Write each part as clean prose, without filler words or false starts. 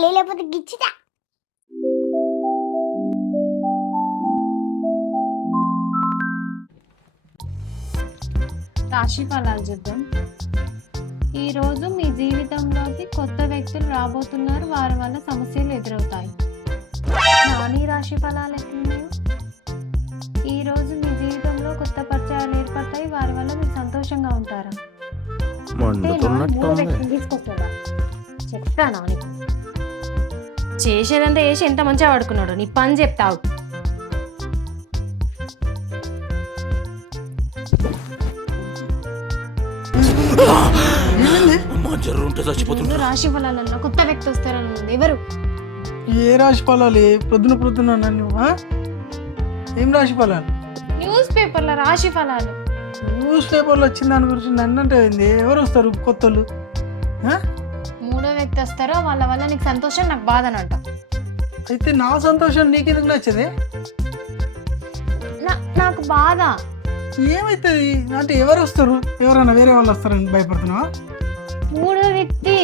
తీసుకోవాలి, లేకపోతే గిచ్చిట. రాశి ఫలాలు చూద్దాం. ఈరోజు మీ జీవితంలోకి కొత్త వ్యక్తులు రాబోతున్నారు, వారి వల్ల సమస్యలు ఎదురవుతాయి. నాని రాశి ఫలాలు ఎట్లున్నాయి? ఈరోజు మీ జీవితంలో కొత్త పరిచయాలు ఏర్పడతాయి, వారి వల్ల మీరు సంతోషంగా ఉంటారు. మూడో వ్యక్తిని తీసుకొస్తాడా చెప్తానా నీకు? చేసేదంతా చేసి ఎంత మంచిగా పడుకున్నాడు, నీ పని చెప్తావు. రాశి ఫలాలలో కొత్త వ్యక్తి వస్తారని ఎవరు? ఏ రాశి ఫలాలు? పొద్దున పొద్దున నన్ను ఏం రాశి ఫలాలు? న్యూస్ పేపర్ల రాశి ఫలాలు. న్యూస్ పేపర్లో వచ్చిన దాని గురించి నన్ను అంటే ఎవరు వస్తారు కొత్తలు? మూడో వ్యక్తి వస్తారో వాళ్ళ వల్ల నీకు సంతోషం, నాకు బాధ అని అంట. అయితే నా సంతోషం నీకెందుకు నచ్చదే? నాకు బాధ. ఏమైతుంది అంటే ఎవరు వస్తారు? ఎవరైనా వేరే వాళ్ళు వస్తారని భయపడుతున్నావా? మూడో వ్యక్తి.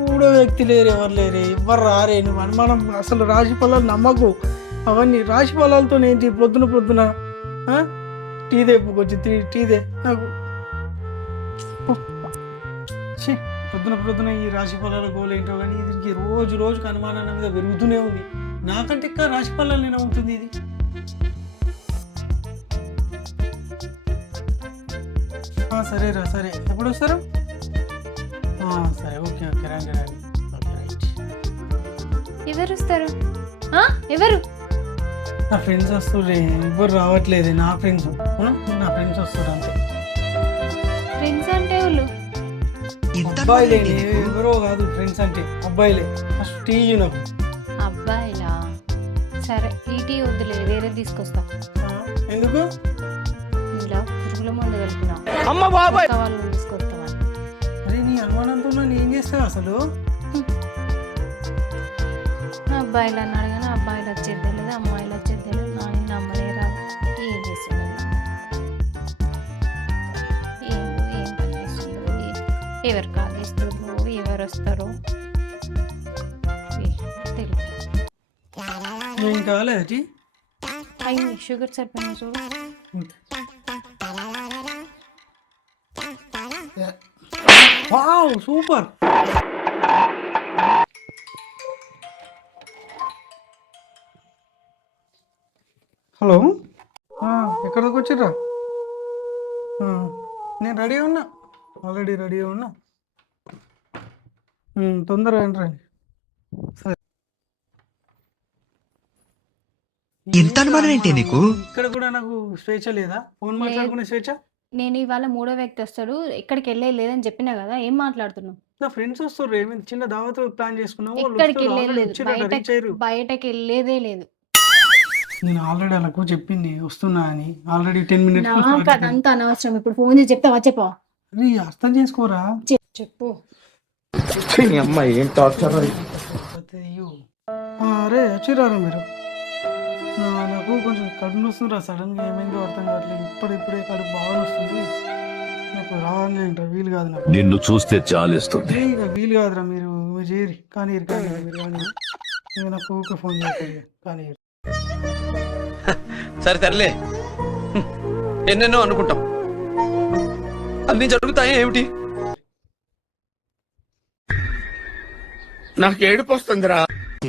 మూడో వ్యక్తి లేరు, ఎవరు లేరు, ఎవరు రారే. నువ్వు అనుమానం. అసలు రాశి ఫలాలు నమ్మకు. అవన్నీ రాశి ఫలాలతో ఏంటి? పొద్దున పొద్దున టీ తెప్పుకొచ్చి టీదే నాకు పొద్దున పొద్దున ఈ రాశి ఫలాల గోలు ఏంటో కానీ ఇది రోజు రోజుకు అనుమానం మీద పెరుగుతూనే ఉంది. నాకంటే ఇంకా రాశి ఫలాలు నేను ఉంటుంది ఇది. సరేరా, సరే. ఎప్పుడు వస్తారు? సరే, ఓకే ఓకే, రండి రండి. Okay, right. ఎవరు వస్తారు? ఎవరు? నా ఫ్రెండ్స్ వస్తారు. ఎవరు రావట్లేదు. నా ఫ్రెండ్స్ వస్తారు అంతే. ఫ్రెండ్స్ అంటే వాళ్ళు అబ్బాయిలే, ఎవరో కాదు. ఫ్రెండ్స్ అంటే అబ్బాయిలే. ఫస్ట్ టీ నాకు. అబ్బాయిలా? సరే, ఈ టీ వద్దులే, వేరే తీసుకొస్తా. ఎందుకు? ఇలా పురుగుల మందు కలిపిన వాళ్ళు తీసుకొస్తామని. అరే, నీ అనుమానంతో నన్ను ఏం చేస్తావు అసలు? అబ్బాయిలు అన్నాడు కానీ అబ్బాయిలు వచ్చేది తెలియదు, అమ్మాయిలు వచ్చేది తెలియదు. నాని నమ్మలే రాదు. ఏం చేస్తున్నాడు? ఏం పని చేస్తుండ్రు? ఎవరు కాల్ చేస్తుండ్రు? ఎవరు వస్తారు? తెలియదు. ఏం కావాలేదు టీ? అయ్యి షుగర్ సరిపోయినా చూడు. Wow, super. హలో, ఎక్కడికి వచ్చిర్రా? నేను రెడీ ఉన్నా, ఆల్రెడీ రెడీ ఉన్నా. తొందరగా రండి. సరే. ఇంత అనుమానం ఏంటి నీకు? ఇక్కడ కూడా నాకు స్వేచ్ఛ లేదా? ఫోన్ మాట్లాడుకునే స్వేచ్ఛ? నేను ఇవాళ మూడో వ్యక్తి వస్తాడు, ఎక్కడికి వెళ్ళే లేదని చెప్పినా కదా, ఏం మాట్లాడుతున్నావు? నా ఫ్రెండ్స్ వస్తారు. ఏమైంది? చిన్న దావత్ ప్లాన్ చేసుకున్నావు. ఎక్కడికి వెళ్ళలేదు, బయటకి వెళ్ళేదే లేదు. నేను ఆల్రెడీ అలాకు చెప్పింది వస్తున్నా అని. Already 10 minutes. అదంతా అనవసరం. ఇప్పుడు ఫోన్ చేసి చెప్తావా? చెప్పా. అర్థం చేసుకోరా. చెప్పు. అమ్మాయి ఏం టార్చర్. అరే, వచ్చిరారా మీరు? నాకు కొంచెం కడుపు వస్తుందిరా. సడన్గా ఏమైందో అర్థం కావట్లేదు. ఇప్పుడే కడుపు బాగా వస్తుంది. నాకు రావాలని అంట. వీలు కాదు నాకు. నిన్ను చూస్తే చాలేస్తుంది. వీలు కాదురా. మీరు చేయరు కానీ మీరు కానీ నాకు ఊరికే ఫోన్ చేయండి కానీ. సరే తరలే, ఎన్నెన్నో అనుకుంటాం, అన్ని జరుగుతాయి. ఏమిటి? నాకు ఏడుపు వస్తుందిరా.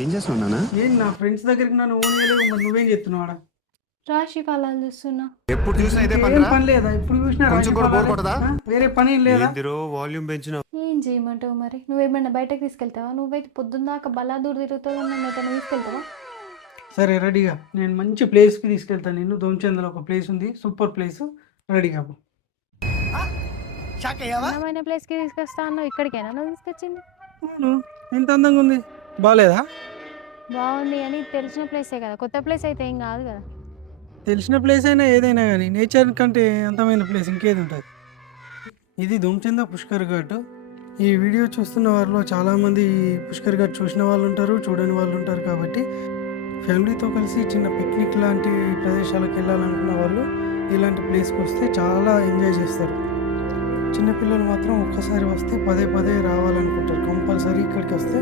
ఏం చేస్తున్నా? ఏం నా ఫ్రెండ్స్ దగ్గరికి నన్ను ఓన్ చేయలేవు. మరి నువ్వేం చెప్తున్నావు? రాశి ఫలాలు చూస్తున్నా. ఎప్పుడు చూసినా ఇదే ఏం పని లేదా? ఇప్పుడు చూసినా వేరే పని ఏం లేదా? వాల్యూమ్ పెంచిన. ఏం చేయమంటావు మరి? నువ్వేమన్నా బయటకు తీసుకెళ్తావా? నువ్వైతే పొద్దున్న దాకా బలాదూరు తిరుగుతావు, నన్ను తీసుకెళ్తావా? సరే, రెడీగా. నేను మంచి ప్లేస్కి తీసుకెళ్తాను. నేను దోమచంద్రలో ఒక ప్లేస్ ఉంది, సూపర్ ప్లేస్. రెడీగా. అందమైన ప్లేస్కి తీసుకొస్తా అన్నావు, ఇక్కడికైనా నువ్వు తీసుకొచ్చింది? ఎంత అందంగా ఉంది. బాగాలేదా? బాగుంది అని తెలిసిన ప్లేసే కదా, కొత్త ప్లేస్ అయితే ఏం కాదు కదా. తెలిసిన ప్లేస్ అయినా ఏదైనా కానీ నేచర్ కంటే అందమైన ప్లేస్ ఇంకేది ఉంటుంది. ఇది దోమచంద్ర పుష్కర్ ఘాట్. ఈ వీడియో చూస్తున్న వారిలో చాలామంది పుష్కర్ ఘాట్ చూసిన వాళ్ళు ఉంటారు, చూడని వాళ్ళు ఉంటారు. కాబట్టి ఫ్యామిలీతో కలిసి చిన్న పిక్నిక్ లాంటి ప్రదేశాలకు వెళ్ళాలనుకున్న వాళ్ళు ఇలాంటి ప్లేస్కి వస్తే చాలా ఎంజాయ్ చేస్తారు. చిన్నపిల్లలు మాత్రం ఒక్కసారి వస్తే పదే పదే రావాలనుకుంటారు. కంపల్సరీ ఇక్కడికి వస్తే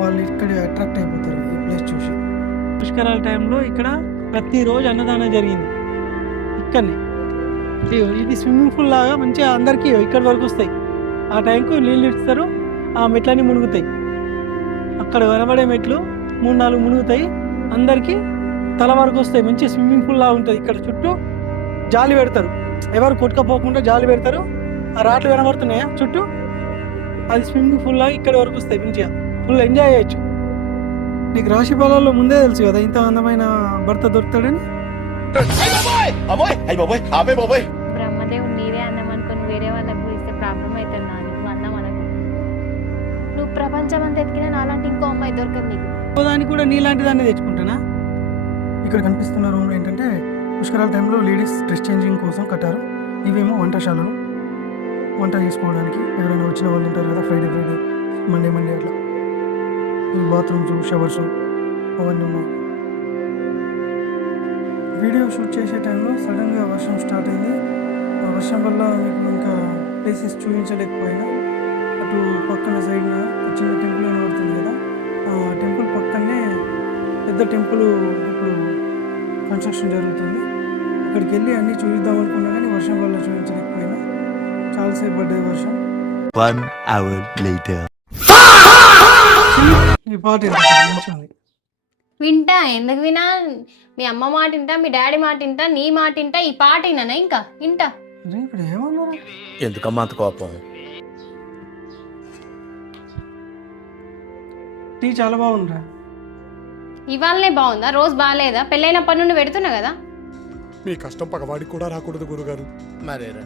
వాళ్ళు ఇక్కడే అట్రాక్ట్ అయిపోతారు ఈ ప్లేస్ చూసి. పుష్కరాల టైంలో ఇక్కడ ప్రతిరోజు అన్నదానం జరిగింది ఇక్కడనే. ఇది స్విమ్మింగ్ పూల్ లాగా మంచిగా అందరికీ ఇక్కడి వరకు వస్తాయి. ఆ టైంకు నీళ్ళు ఇస్తారు, ఆ మెట్లన్నీ మునుగుతాయి. అక్కడ కనబడే మెట్లు 3-4 మునుగుతాయి, అందరికీ తల వరకు వస్తాయి. మంచి స్విమ్మింగ్ పూల్ లాగా ఉంటుంది. ఇక్కడ చుట్టూ జాలి పెడతారు, ఎవరు కొట్టుకపోకుండా జాలి పెడతారు. ఆ రాట్లు కనబడుతున్నాయా చుట్టూ, అది స్విమ్మింగ్ పూల్ లాగా ఇక్కడ వరకు వస్తాయి. మంచిగా ఫుల్ ఎంజాయ్ చేయొచ్చు. నీకు రాశి ఫలాల్లో ముందే తెలుసు కదా ఇంత అందమైన భర్త దొరుకుతాడని. బ్రహ్మదేవుడు నీరే అన్నం అనుకుని వేరే వాళ్ళకి ఇస్తే ప్రాబ్లం అవుతుంది. నువ్వు అన్నం అనకు. నువ్వు ప్రపంచం అంతా ఎతికినా నాలాంటి ఇంకో అమ్మాయి దొరకదు నీకు. దానికి కూడా నీలాంటి దాన్ని తెచ్చుకుంటానా. ఇక్కడ కనిపిస్తున్న రూమ్ ఏంటంటే పుష్కరాల టైంలో లేడీస్ డ్రెస్ చేంజింగ్ కోసం కట్టారు. ఇవేమో వంటశాలలు, వంట చేసుకోవడానికి ఎవరైనా వచ్చిన వాళ్ళు ఉంటారు కదా, ఫ్రైడే మండే అట్లా. ఈ బాత్రూమ్స్, షవర్స్ అవన్నీ ఉన్నాయి. వీడియో షూట్ చేసే టైంలో సడన్గా వర్షం స్టార్ట్ అయింది. ఆ వర్షం వల్ల మీకు ఇంకా ప్లేసెస్ చూపించలేకపోయినా, అటు పక్కన సైడ్న చిన్న టెంపుల్ కనబడుతుంది కదా, ఆ టెంపుల్ పక్కనే పెద్ద టెంపుల్ ఇప్పుడు కన్స్ట్రక్షన్ జరుగుతుంది. అక్కడికి వెళ్ళి అన్నీ చూపిద్దాం అనుకున్నా కానీ వర్షం వల్ల చూపించలేకపోయినా. చాలాసేపు పడ్డది వర్షం. 1 hour later. ఈ పాట మంచిగా ఉంది. వింటా, ఎందుకు వినా? మీ అమ్మ మాట వింటా, మీ డాడీ మాట వింటా, నీ మాట వింటా, ఈ పాట విన్నానా ఇంకా వింటా. అరే ఇప్పుడు ఏమన్నారు? ఎందుకమ్మా అంత కోపం? టీ చాలా బాగుందిరా. ఇవాళనే బాగుందా? రోజు బాగాలేదా? పెళ్ళైనప్పటి నుండి పెడుతున్నా కదా. మీ కష్టం పగవాడికి కూడా రాకూడదు గురుగారు. మరేరా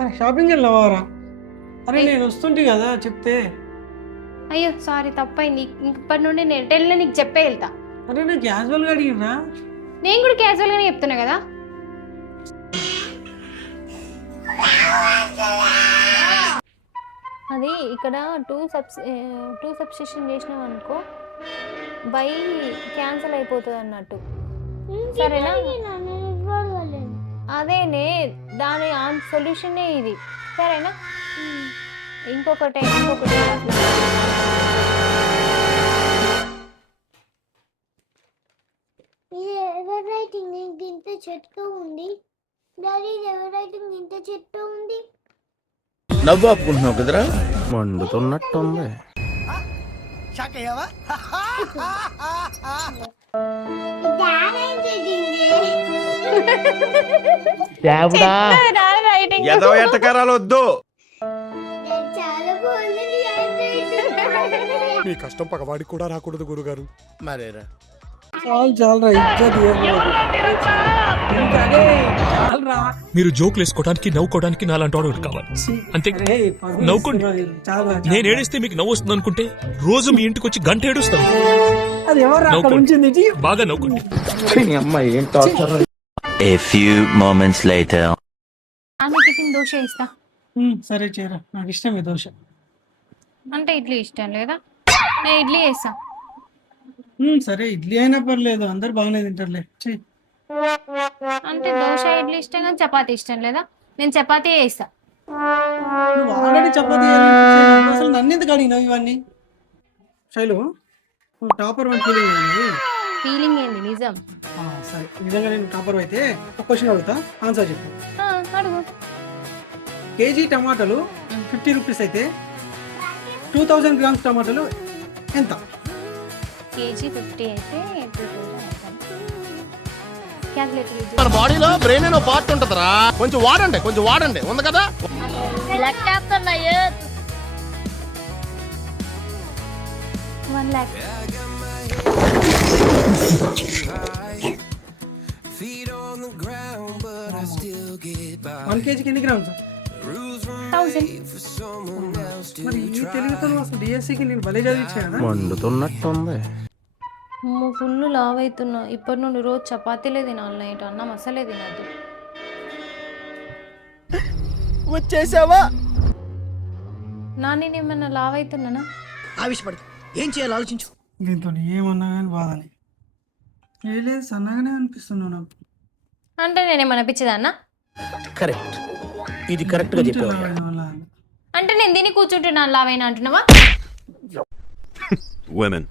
అరే షాపింగ్ వెళ్ళవారా? అరే నేను వస్తుంటే కదా చెప్తే. అయ్యో సారీ, తప్పైంది. ఇప్పటి నుండి నేను ఎటెళ్ళినా నీకు చెప్పే వెళ్తా. అరే నేను క్యాజువల్గా అడిగినా. నేను కూడా క్యాజువల్గానే చెప్తున్నా కదా. అది ఇక్కడ టూ సబ్స్టిట్యూషన్ చేసినాం అనుకో, బై క్యాన్సిల్ అయిపోతుంది అన్నట్టు. సరేనా? అదేనే దాని సొల్యూషనే ఇది. సరేనా? ఇంకొకటి ఎవరి రైటింగ్ ఇంత చెట్టు ఉంది? డాడీ ఎవరి రైటింగ్ ఇంత చెట్టు ఉంది? నవ్వు ఆపుకుంటున్నావు కదరా, మండుతున్నట్టుంది. ఎదవ ఎట్టకారాలు వద్దు. చాలా బాగుంది. మీ కష్టం పగవాడికి కూడా రాకూడదు గురుగారు. మరేరా చాలరా మీరు జోకులు వేసుకోవడానికి నవ్వుకోవడానికి నాలాంటి వాడు కావాలి అంతే. నవ్వుకోండి. నేను ఏడిస్తే మీకు నవ్వు వస్తుంది అనుకుంటే రోజు మీ ఇంటికి వచ్చి గంట ఏడుస్తాను. అది ఎవరు ఉంచింది? బాగా నవ్వుకోండి. A few moments later. ఆమె టిఫిన్ దోశ ఇస్తా. సరే చేయరా, నాకు ఇష్టమే దోశ. అంటే ఇడ్లీ ఇష్టం లేదా? నేను ఇడ్లీ వేస్తా. సరే ఇడ్లీ అయినా పర్లేదు, అందరు బాగానే తింటారులే. చెయ్యి. అంటే దోశ ఇడ్లీ ఇష్టం కానీ చపాతీ ఇష్టం లేదా? నేను చపాతీ వేస్తా. నువ్వు ఆల్రెడీ చపాతీ అసలు నన్ను ఎందుకు అడిగినావు ఇవన్నీ? శైలు టాపర్ వన్ ఫీలింగ్ ఏంది? నిజం. సరే నిజంగా నేను టాపర్ అయితే ఒక క్వశ్చన్ అడుగుతా, ఆన్సర్ చెప్పు. అడుగు. కేజీ టమాటాలు 50 రూపీస్ అయితే 2000 గ్రామ్స్ టమాటాలు ఎంత? కేజీ 50 అయితే మన బాడీలో బ్రెయిన్ అనే పార్ట్ ఉంటదరా, కొంచెం వాడండి ఉంది కదా. $1 lakh. వన్ కేజీకి ఎన్ని గ్రామ్స్? 1000. మరి ఈ తెలుగుతో అసలు డిఎస్సికి నేను భలే చదివించా కదా. మండుతున్నట్టుంది. ఫుల్ లావ్ అవుతున్నా. ఇప్పటి నుండి రోజు చపాతీలే తినాలి, నైట్ అన్నం అసలే తినద్దు. వచ్చేసావా? నేను ఏమన్నా లావ్ అవుతున్నానా? ఆవేశపడు, ఏం చేయాలో ఆలోచించు. దీంతో ఏమన్నా కానీ బాధని ఏ లేదు, సన్నగానే అనిపిస్తున్నావు నాకు. అంటే నేనేమన్నా పిచ్చిదాన్నా? కరెక్ట్, ఇది కరెక్ట్ గా చెప్పావు. అంటే నేను దీన్ని కూర్చుంటున్నాను లావైనా అంటున్నావా? women.